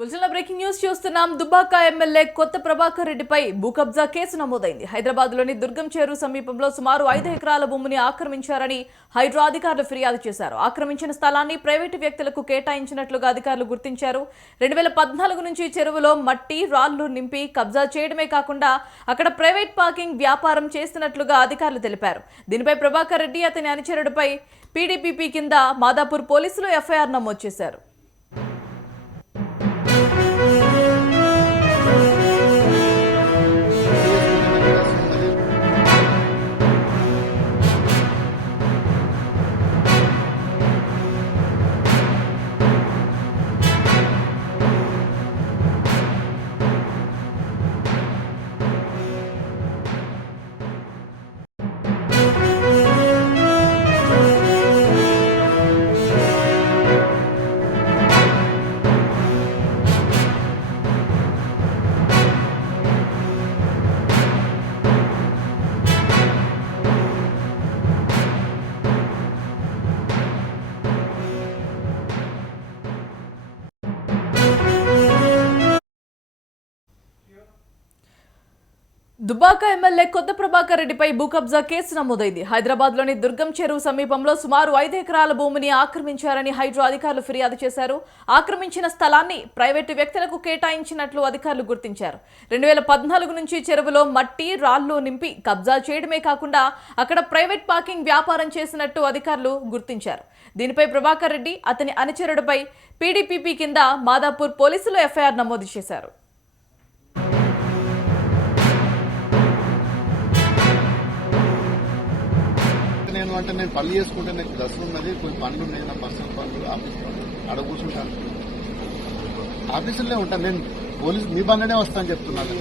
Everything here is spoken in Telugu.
బులెటిన్లో బ్రేకింగ్ న్యూస్ చూస్తున్నాం. దుబ్బాక ఎమ్మెల్యే కొత్త ప్రభాకర్ రెడ్డిపై భూ కబ్జా కేసు నమోదైంది. హైదరాబాద్లోని దుర్గం చెరువు సమీపంలో సుమారు 5 ఎకరాల భూమిని ఆక్రమించారని హైడ్రా అధికారులు ఫిర్యాదు చేశారు. ఆక్రమించిన స్థలాన్ని ప్రైవేటు వ్యక్తులకు కేటాయించినట్లుగా అధికారులు గుర్తించారు. 2014 నుంచి చెరువులో మట్టి రాళ్లు నింపి కబ్జా చేయడమే కాకుండా అక్కడ ప్రైవేట్ పార్కింగ్ వ్యాపారం చేస్తున్నట్లుగా అధికారులు తెలిపారు. దీనిపై ప్రభాకర్ రెడ్డి అతని అనుచరుడిపై పీడీపీపీ కింద మాదాపూర్ పోలీసులు ఎఫ్ఐఆర్ నమోదు చేశారు. దుబ్బాక ఎమ్మెల్యే కొత్త ప్రభాకర్ రెడ్డిపై భూ కబ్జా కేసు నమోదైంది. హైదరాబాద్లోని దుర్గం చెరువు సమీపంలో సుమారు 5 ఎకరాల భూమిని ఆక్రమించారని హైడ్రా అధికారులు ఫిర్యాదు చేశారు. ఆక్రమించిన స్థలాన్ని ప్రైవేటు వ్యక్తులకు కేటాయించినట్లు అధికారులు గుర్తించారు. 2014 నుంచి చెరువులో మట్టి రాళ్లు నింపి కబ్జా చేయడమే కాకుండా అక్కడ ప్రైవేట్ పార్కింగ్ వ్యాపారం చేసినట్టు అధికారులు గుర్తించారు. దీనిపై ప్రభాకర్ రెడ్డి అతని అనుచరుడిపై పీడీపీపీ కింద మాదాపూర్ పోలీసులు ఎఫ్ఐఆర్ నమోదు చేశారు. నేను పనులు చేసుకుంటే నాకు దశలు ఉన్నది, కొన్ని పనులు ఉన్నాయి, నా పర్సనల్ పనులు, ఆఫీస్ పనులు, ఆడ కూర్చుంటాను, ఆఫీసులోనే ఉంటాను. నేను పోలీసు మీ బండ్లోనే వస్తాను చెప్తున్నాను.